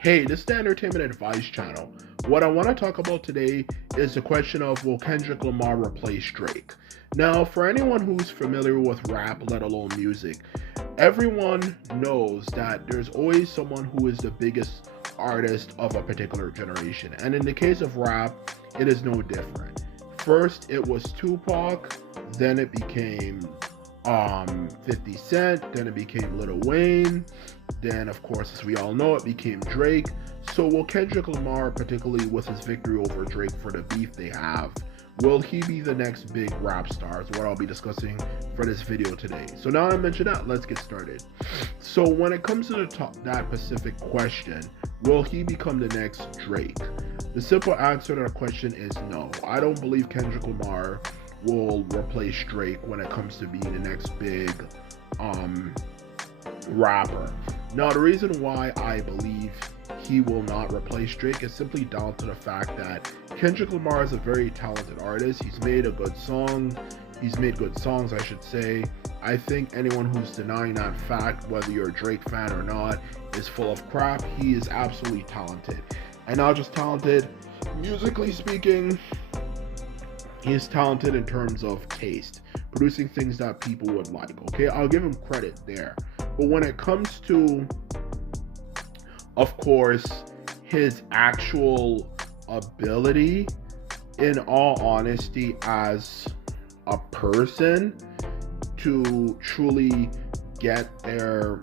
Hey, this is the Entertainment Advice channel. What I want to talk about today is the question of will Kendrick Lamar replace Drake? Now, for anyone who's familiar with rap, let alone music, everyone knows that there's always someone who is the biggest artist of a particular generation. And in the case of rap, it is no different. First, it was Tupac, then it became 50 Cent, then it became Lil Wayne, then of course, as we all know, it became Drake. So will Kendrick Lamar, particularly with his victory over Drake for the beef they have, will he be the next big rap star? Is what I'll be discussing for this video today. So now I mentioned that, let's get started. So when it comes to that specific question, will he become the next Drake? The simple answer to that question is no. I don't believe Kendrick Lamar will replace Drake when it comes to being the next big rapper. Now, the reason why I believe he will not replace Drake is simply down to the fact that Kendrick Lamar is a very talented artist. He's made good songs, I should say. I think anyone who's denying that fact, whether you're a Drake fan or not, is full of crap. He is absolutely talented. And not just talented, musically speaking, he is talented in terms of taste, producing things that people would like. Okay, I'll give him credit there. But when it comes to, of course, his actual ability, in all honesty, as a person to truly get there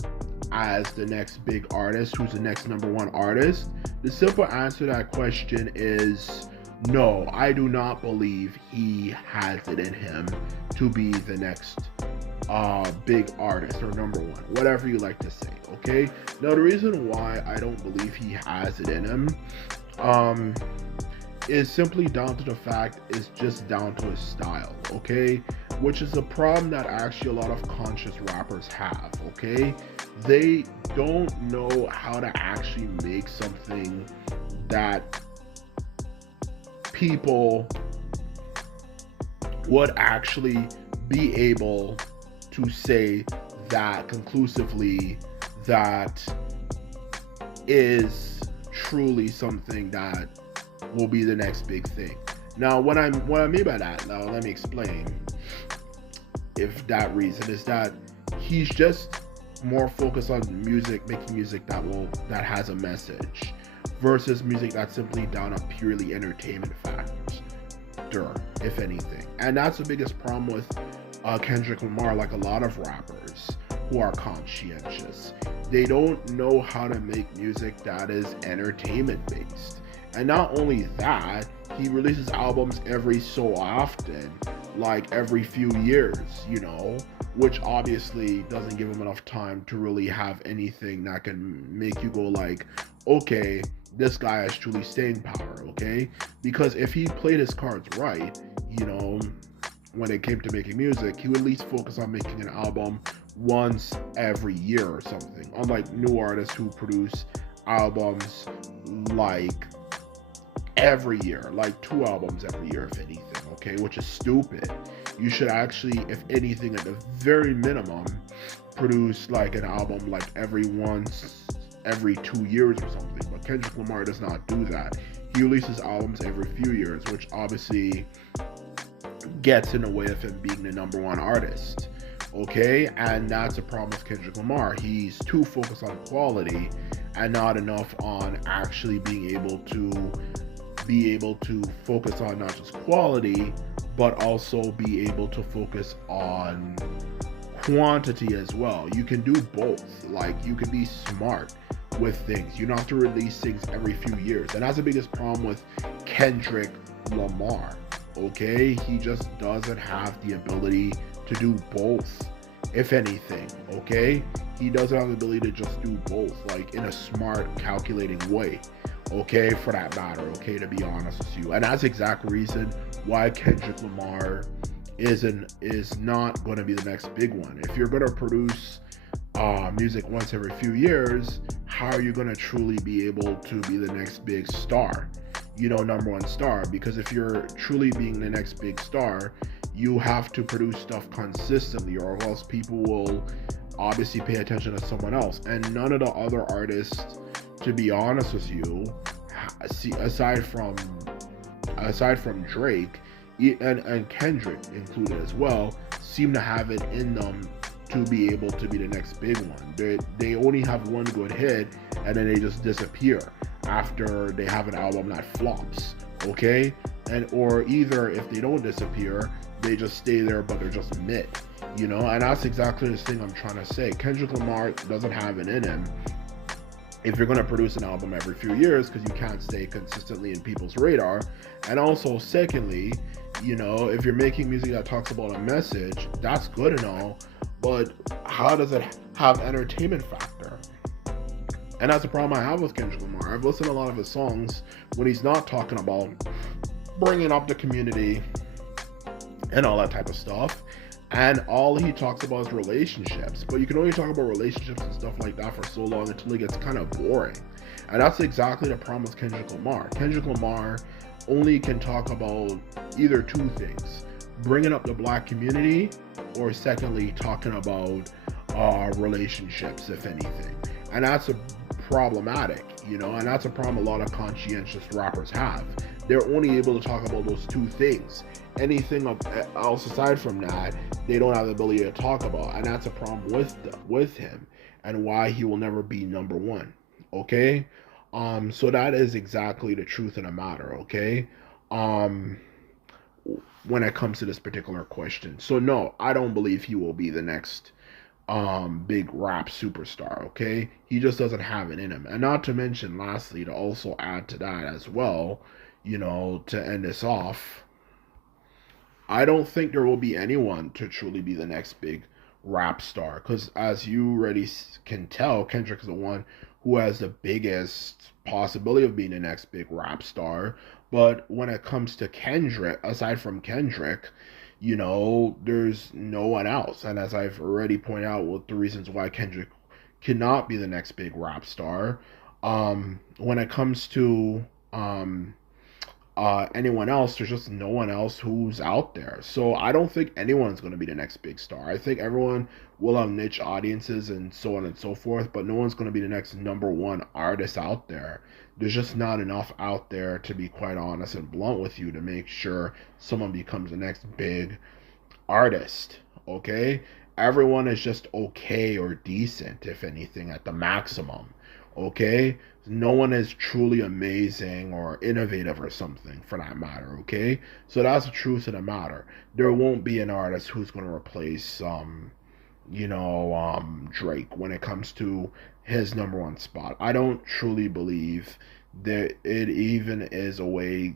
as the next big artist, who's the next number one artist, the simple answer to that question is no. I do not believe he has it in him to be the next big artist or number one, whatever you like to say. Okay, now the reason why I don't believe he has it in him is simply down to the fact, it's just down to his style. Okay, which is a problem that actually a lot of conscious rappers have. Okay, they don't know how to actually make something that people would actually be able to say that conclusively that is truly something that will be the next big thing. Now, what I mean by that, now let me explain. If that reason is that he's just more focused on music, making music that has a message, versus music that's simply down a purely entertainment factor, if anything. And that's the biggest problem with Kendrick Lamar, like a lot of rappers who are conscientious. They don't know how to make music that is entertainment based. And not only that, he releases albums every so often, like every few years, which obviously doesn't give him enough time to really have anything that can make you go like, okay, this guy has truly staying power. Okay, because if he played his cards right, when it came to making music, he would at least focus on making an album once every year or something, unlike new artists who produce albums like every year, like 2 albums every year, if anything. Okay, which is stupid. You should actually, if anything, at the very minimum, produce like an album like every 2 years or something. But Kendrick Lamar does not do that. He releases albums every few years, which obviously gets in the way of him being the number one artist. Okay, and that's a problem with Kendrick Lamar. He's too focused on quality and not enough on actually being able to focus on not just quality, but also be able to focus on quantity as well. You can do both. Like, you can be smart with things. You don't have to release things every few years. And that's the biggest problem with Kendrick Lamar. Okay, he just doesn't have the ability to do both, if anything. Okay, he doesn't have the ability to just do both, like in a smart, calculating way. Okay, for that matter. Okay, to be honest with you, and that's the exact reason why Kendrick Lamar is not going to be the next big one. If you're going to produce music once every few years, how are you going to truly be able to be the next big star? Number one star. Because if you're truly being the next big star, you have to produce stuff consistently, or else people will obviously pay attention to someone else. And none of the other artists to be honest with you, see, aside from Drake and Kendrick included as well, seem to have it in them to be able to be the next big one. They only have one good hit and then they just disappear after they have an album that flops. Okay, and or either if they don't disappear, they just stay there but they're just mid. You know, and that's exactly the thing I'm trying to say. Kendrick Lamar doesn't have it in him if you're going to produce an album every few years, because you can't stay consistently in people's radar. And also, secondly, you know, if you're making music that talks about a message, that's good and all, but how does it have entertainment factor? And that's the problem I have with Kendrick Lamar. I've listened to a lot of his songs when he's not talking about bringing up the community and all that type of stuff, and all he talks about is relationships. But you can only talk about relationships and stuff like that for so long until it gets kind of boring. And that's exactly the problem with Kendrick Lamar. Kendrick Lamar only can talk about either two things: bringing up the black community, or secondly, talking about relationships, if anything. And that's a problematic, you know, and that's a problem a lot of conscientious rappers have. They're only able to talk about those two things. Anything else aside from that, they don't have the ability to talk about, and that's a problem with him, and why he will never be number one. Okay, so that is exactly the truth of the matter. Okay, when it comes to this particular question, so no, I don't believe he will be the next big rap superstar. Okay, he just doesn't have it in him, and not to mention, lastly, to also add to that as well, you know, to end this off, I don't think there will be anyone to truly be the next big rap star, because as you already can tell, Kendrick is the one who has the biggest possibility of being the next big rap star. But when it comes to Kendrick, aside from Kendrick, you know, there's no one else. And as I've already pointed out, with the reasons why Kendrick cannot be the next big rap star, when it comes to anyone else, there's just no one else who's out there. So I don't think anyone's going to be the next big star. I think everyone will have niche audiences and so on and so forth, but no one's going to be the next number one artist out there. There's just not enough out there, to be quite honest and blunt with you, to make sure someone becomes the next big artist. Okay, everyone is just okay or decent, if anything, at the maximum. Okay, no one is truly amazing or innovative or something, for that matter. Okay, so that's the truth of the matter. There won't be an artist who's going to replace Drake when it comes to his number one spot. I don't truly believe that it even is a way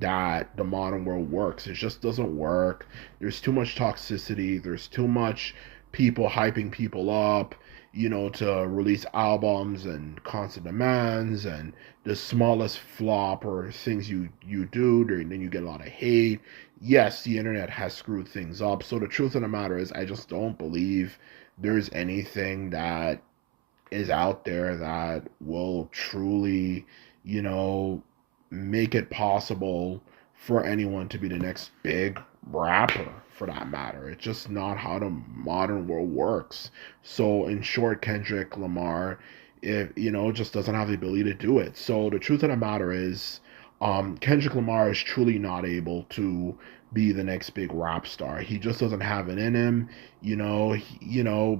that the modern world works. It just doesn't work. There's too much toxicity. There's too much people hyping people up, you know, to release albums, and constant demands, and the smallest flop or things you do, then you get a lot of hate. Yes, the internet has screwed things up. So the truth of the matter is, I just don't believe there's anything that is out there that will truly, you know, make it possible for anyone to be the next big rapper, for that matter. It's just not how the modern world works. So in short, Kendrick Lamar, just doesn't have the ability to do it. So the truth of the matter is, Kendrick Lamar is truly not able to be the next big rap star. He just doesn't have it in him,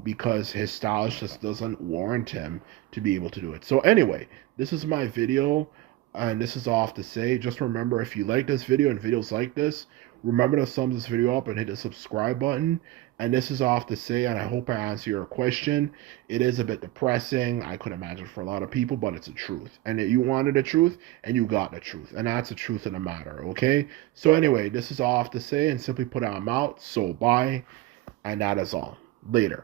because his style just doesn't warrant him to be able to do it. So anyway, this is my video, and this is all I have to say. Just remember, if you like this video and videos like this, remember to thumbs this video up and hit the subscribe button. And this is all I have to say, and I hope I answer your question. It is a bit depressing, I could imagine, for a lot of people, but it's the truth. And you wanted the truth, and you got the truth. And that's the truth of the matter, okay? So anyway, this is all I have to say, and simply put, I'm out. So bye, and that is all. Later.